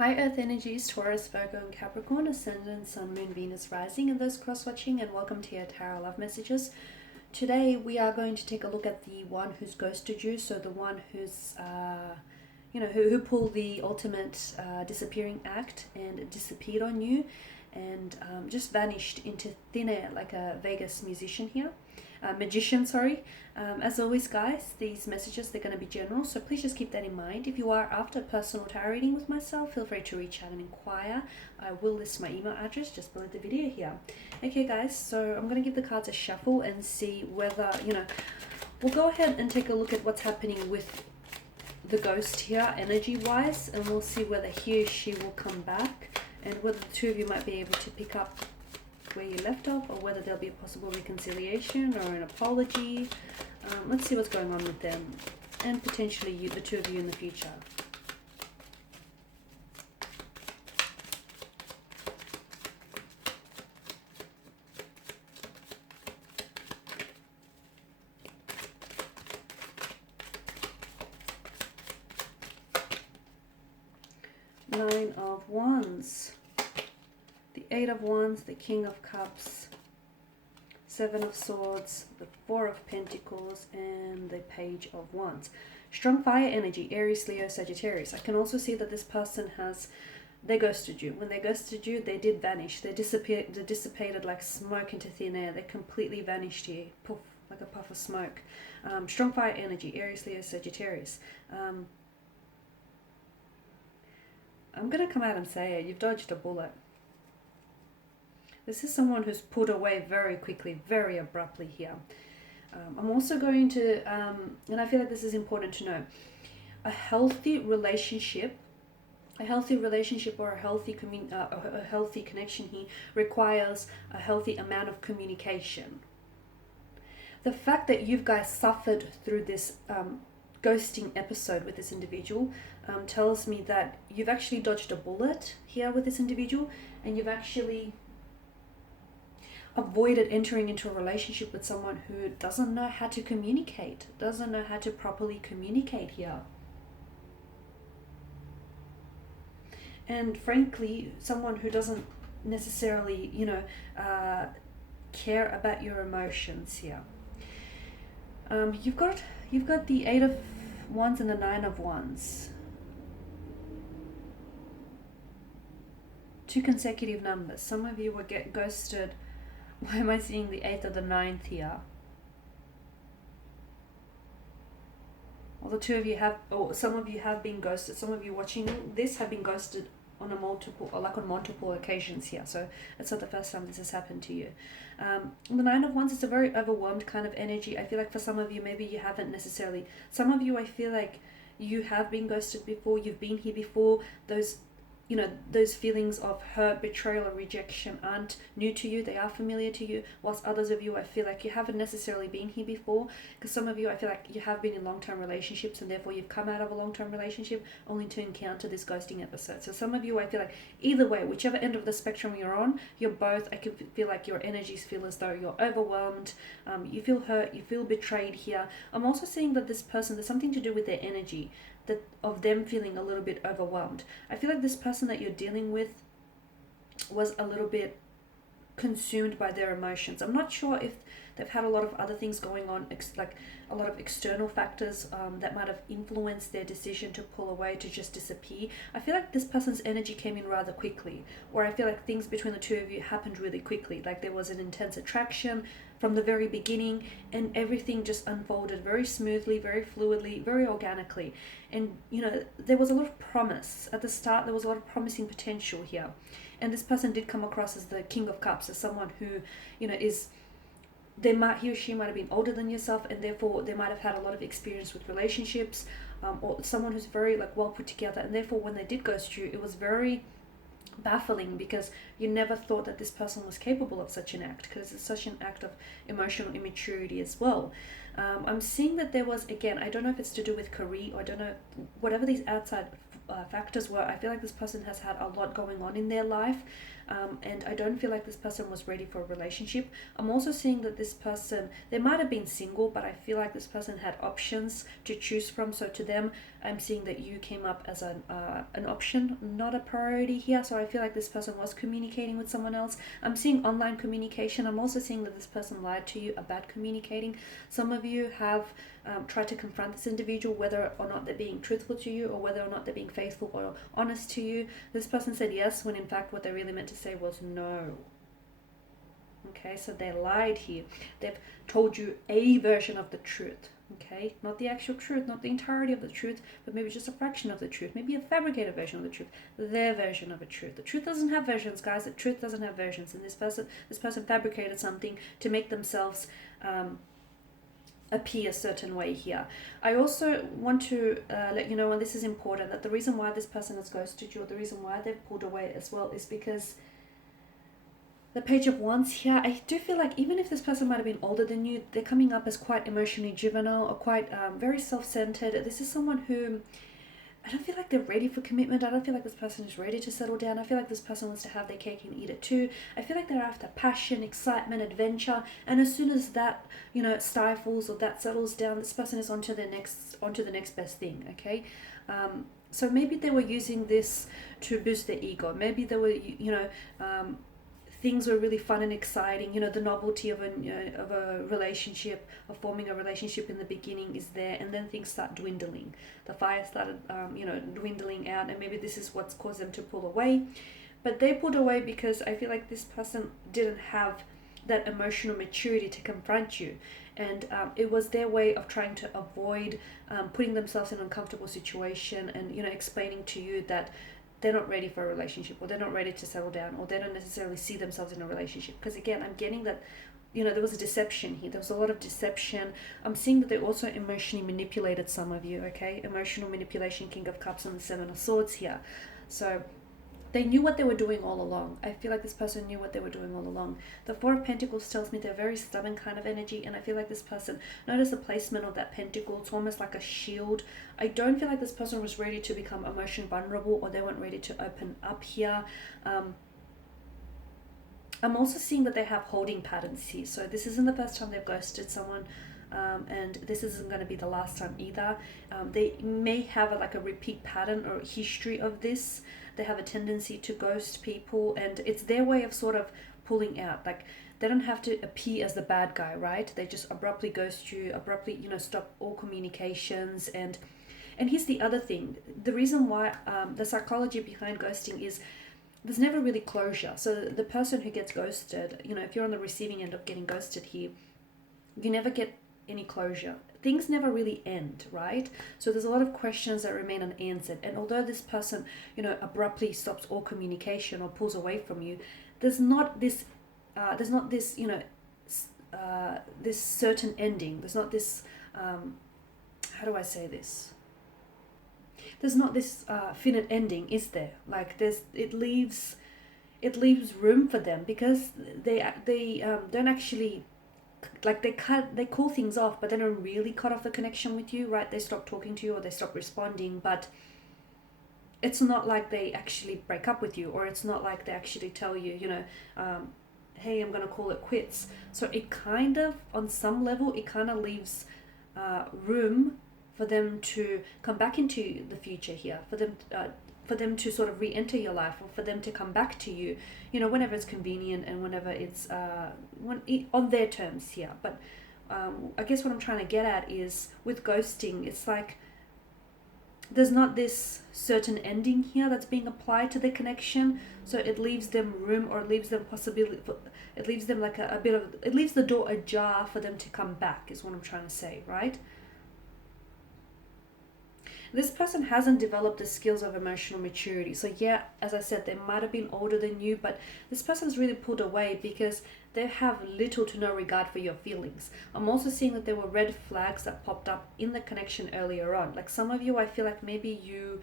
Hi Earth Energies, Taurus, Virgo and Capricorn, Ascendant, Sun, Moon, Venus, Rising, and those cross-watching, and welcome to your Tarot Love Messages. Today we are going to take a look at the one who's ghosted you, so the one who's, who pulled the ultimate disappearing act and disappeared on you and just vanished into thin air like a Vegas magician, sorry. As always, guys, these messages, they're going to be general, so please just keep that in mind. If you are after a personal tarot reading with myself, feel free to reach out and inquire. I will list my email address just below the video here. Okay, guys, so I'm going to give the cards a shuffle and see whether, we'll go ahead and take a look at what's happening with the ghost here, energy-wise, and we'll see whether he or she will come back and whether the two of you might be able to pick up where you left off, or whether there'll be a possible reconciliation or an apology. Let's see what's going on with them and potentially you, the two of you in the future. Nine of Wands. The Eight of Wands, the King of Cups, Seven of Swords, the Four of Pentacles, and the Page of Wands. Strong fire energy, Aries, Leo, Sagittarius. I can also see that this person they ghosted you. When they ghosted you, they did vanish. They dissipated like smoke into thin air. They completely vanished here, poof, like a puff of smoke. Strong fire energy, Aries, Leo, Sagittarius. I'm going to come out and say it. You've dodged a bullet. This is someone who's put away very quickly, very abruptly here. I'm also going to, and I feel like this is important to know, a healthy relationship or a healthy connection here requires a healthy amount of communication. The fact that you guys suffered through this ghosting episode with this individual tells me that you've actually dodged a bullet here with this individual, and you've actually avoided entering into a relationship with someone who doesn't know how to communicate, doesn't know how to properly communicate here. And frankly, someone who doesn't necessarily, care about your emotions here. You've got the Eight of Wands and the Nine of Wands. Two consecutive numbers. Some of you will get ghosted. Why am I seeing the 8th or the 9th here? Well, the two of you have, or some of you have been ghosted. Some of you watching this have been ghosted on multiple occasions here. So it's not the first time this has happened to you. The Nine of Wands is a very overwhelmed kind of energy. I feel like for some of you, maybe you haven't necessarily. Some of you, I feel like you have been ghosted before. You've been here before. Those feelings of hurt, betrayal, or rejection aren't new to you. They are familiar to you. Whilst others of you, I feel like you haven't necessarily been here before. Because some of you, I feel like you have been in long-term relationships, and therefore you've come out of a long-term relationship only to encounter this ghosting episode. So some of you, I feel like either way, whichever end of the spectrum you're on, you're both. I can feel like your energies feel as though you're overwhelmed. You feel hurt. You feel betrayed here. I'm also seeing that this person, there's something to do with their energy, that of them feeling a little bit overwhelmed. I feel like this person that you're dealing with was a little bit consumed by their emotions. I'm not sure if they've had a lot of other things going on, like a lot of external factors that might have influenced their decision to pull away, to just disappear. I feel like this person's energy came in rather quickly, or I feel like things between the two of you happened really quickly. Like there was an intense attraction from the very beginning, and everything just unfolded very smoothly, very fluidly, very organically. And there was a lot of promise at the start. There was a lot of promising potential here, and this person did come across as the King of Cups, as someone who is, he or she might have been older than yourself, and therefore they might have had a lot of experience with relationships, or someone who's very well put together, and therefore when they did ghost you, it was very baffling, because you never thought that this person was capable of such an act, because it's such an act of emotional immaturity as well. I'm seeing that there was, again, I don't know if it's to do with career, or I don't know, whatever these outside factors were I feel like this person has had a lot going on in their life, and I don't feel like this person was ready for a relationship. I'm also seeing that this person, they might have been single, but I feel like this person had options to choose from. So to them, I'm seeing that you came up as an option, not a priority here. So I feel like this person was communicating with someone else. I'm seeing online communication. I'm also seeing that this person lied to you about communicating. Some of you have tried to confront this individual, whether or not they're being truthful to you, or whether or not they're being faithful or honest to you. This person said yes, when in fact what they really meant to say was no. Okay, so they lied here. They've told you a version of the truth. Okay, not the actual truth, not the entirety of the truth, but maybe just a fraction of the truth, maybe a fabricated version of the truth, their version of a truth. The truth doesn't have versions, guys. The truth doesn't have versions, and this person fabricated something to make themselves appear a certain way here. I also want to let you know, and this is important, that the reason why this person has ghosted you, or the reason why they've pulled away as well, is because the Page of Wands here, I do feel like even if this person might have been older than you, they're coming up as quite emotionally juvenile, or quite very self-centered. This is someone who, I don't feel like they're ready for commitment. I don't feel like this person is ready to settle down. I feel like this person wants to have their cake and eat it too. I feel like they're after passion, excitement, adventure, and as soon as that, stifles or that settles down, this person is onto the next best thing. Okay, so maybe they were using this to boost their ego. Maybe they were, things were really fun and exciting. The novelty of a relationship, of forming a relationship in the beginning is there, and then things start dwindling. The fire started, dwindling out, and maybe this is what's caused them to pull away. But they pulled away because I feel like this person didn't have that emotional maturity to confront you, and it was their way of trying to avoid putting themselves in an uncomfortable situation, and explaining to you that they're not ready for a relationship, or they're not ready to settle down, or they don't necessarily see themselves in a relationship. Because again, I'm getting that, there was a deception here. There was a lot of deception. I'm seeing that they also emotionally manipulated some of you, okay? Emotional manipulation, King of Cups and the Seven of Swords here. So they knew what they were doing all along. I feel like this person knew what they were doing all along. The Four of Pentacles tells me they're very stubborn kind of energy, and I feel like this person, notice the placement of that pentacle, it's almost like a shield. I don't feel like this person was ready to become emotionally vulnerable, or they weren't ready to open up here. I'm also seeing that they have holding patterns here. So this isn't the first time they've ghosted someone, and this isn't going to be the last time either. They may have a repeat pattern or history of this. They have a tendency to ghost people, and it's their way of sort of pulling out. Like, they don't have to appear as the bad guy, right? They just abruptly ghost you, abruptly, stop all communications. And here's the other thing. The reason why, the psychology behind ghosting is there's never really closure. So the person who gets ghosted, if you're on the receiving end of getting ghosted here, you never get any closure. Things never really end, right? So there's a lot of questions that remain unanswered. And although this person, abruptly stops all communication or pulls away from you, there's not this, this certain ending. There's not this, how do I say this? There's not this finite ending, is there? Like, it leaves room for them, because they don't actually, like, they call things off, but they don't really cut off the connection with you, right? They stop talking to you, or they stop responding, but it's not like they actually break up with you, or it's not like they actually tell you, hey, I'm gonna call it quits. So it kind of, on some level, it kind of leaves room for them to come back into the future here, for them to sort of re-enter your life, or for them to come back to you, whenever it's convenient, and whenever it's on their terms here. But I guess what I'm trying to get at is, with ghosting, it's like there's not this certain ending here that's being applied to the connection, so it leaves them room, or it leaves them possibility, it leaves them like it leaves the door ajar for them to come back, is what I'm trying to say, right? This person hasn't developed the skills of emotional maturity. So yeah, as I said, they might have been older than you, but this person's really pulled away because they have little to no regard for your feelings. I'm also seeing that there were red flags that popped up in the connection earlier on. Like, some of you, I feel like maybe you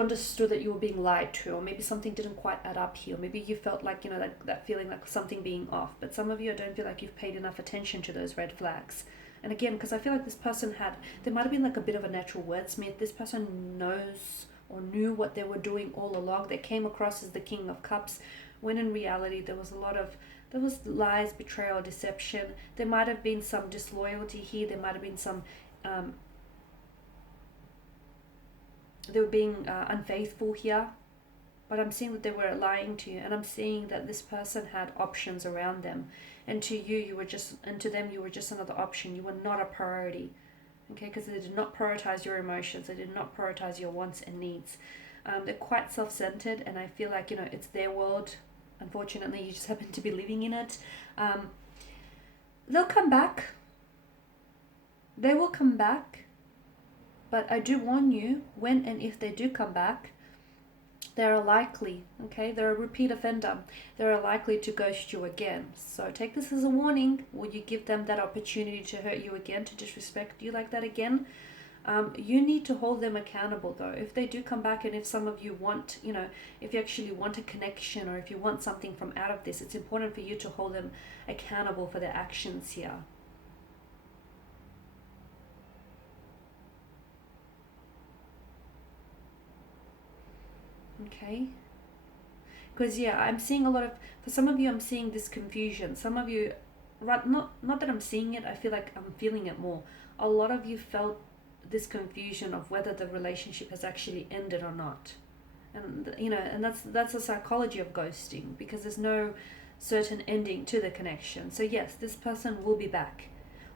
understood that you were being lied to, or maybe something didn't quite add up here. Maybe you felt like, that feeling like something being off. But some of you, I don't feel like you've paid enough attention to those red flags. And again, because I feel like this person there might have been like a bit of a natural wordsmith. This person knows or knew what they were doing all along. They came across as the King of Cups, when in reality there was lies, betrayal, deception. There might have been some disloyalty here. There might have been some they were being unfaithful here. But I'm seeing that they were lying to you, and I'm seeing that this person had options around them, and to them you were just another option. You were not a priority, okay? Because they did not prioritize your emotions. They did not prioritize your wants and needs. They're quite self-centered, and I feel like, it's their world. Unfortunately, you just happen to be living in it. They'll come back. They will come back, but I do warn you, when and if they do come back, they're likely, okay, they're a repeat offender. They're likely to ghost you again. So take this as a warning. Will you give them that opportunity to hurt you again, to disrespect you like that again? You need to hold them accountable though. If they do come back, and if some of you want, if you actually want a connection, or if you want something from out of this, it's important for you to hold them accountable for their actions here. Okay, because I'm seeing for some of you, I'm seeing this confusion. Some of you, right, not that I'm seeing it, I feel like I'm feeling it more. A lot of you felt this confusion of whether the relationship has actually ended or not. And and that's the psychology of ghosting, because there's no certain ending to the connection. So yes, this person will be back.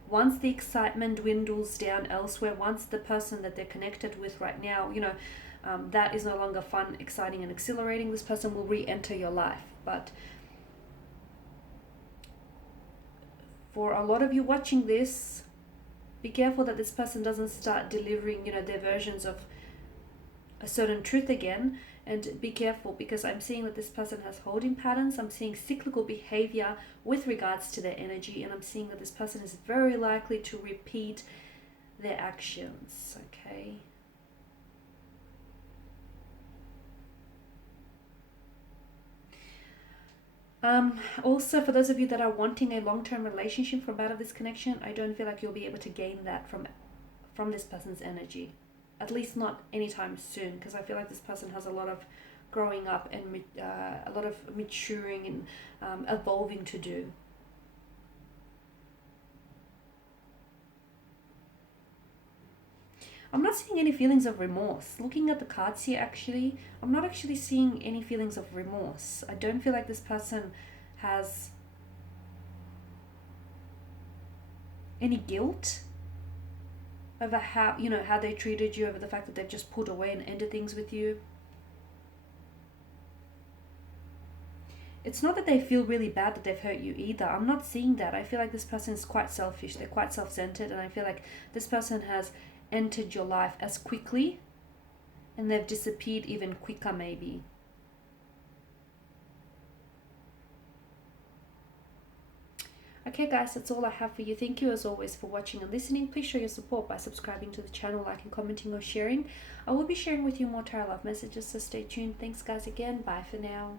Once the excitement dwindles down elsewhere, once the person that they're connected with right now, that is no longer fun, exciting, and exhilarating, this person will re-enter your life. But for a lot of you watching this, be careful that this person doesn't start delivering, their versions of a certain truth again. And be careful, because I'm seeing that this person has holding patterns. I'm seeing cyclical behavior with regards to their energy, and I'm seeing that this person is very likely to repeat their actions, okay? Also, for those of you that are wanting a long-term relationship from out of this connection, I don't feel like you'll be able to gain that from this person's energy, at least not anytime soon, because I feel like this person has a lot of growing up and a lot of maturing and evolving to do. I'm not seeing any feelings of remorse. Looking at the cards here, actually, I'm not actually seeing any feelings of remorse. I don't feel like this person has any guilt over how they treated you, over the fact that they've just pulled away and ended things with you. It's not that they feel really bad that they've hurt you either. I'm not seeing that. I feel like this person is quite selfish. They're quite self-centered, and I feel like this person has entered your life as quickly, and they've disappeared even quicker maybe. Okay guys, that's all I have for you. Thank you as always for watching and listening. Please show your support by subscribing to the channel, liking, commenting, or sharing. I will be sharing with you more tarot love messages, so stay tuned. Thanks guys again. Bye for now.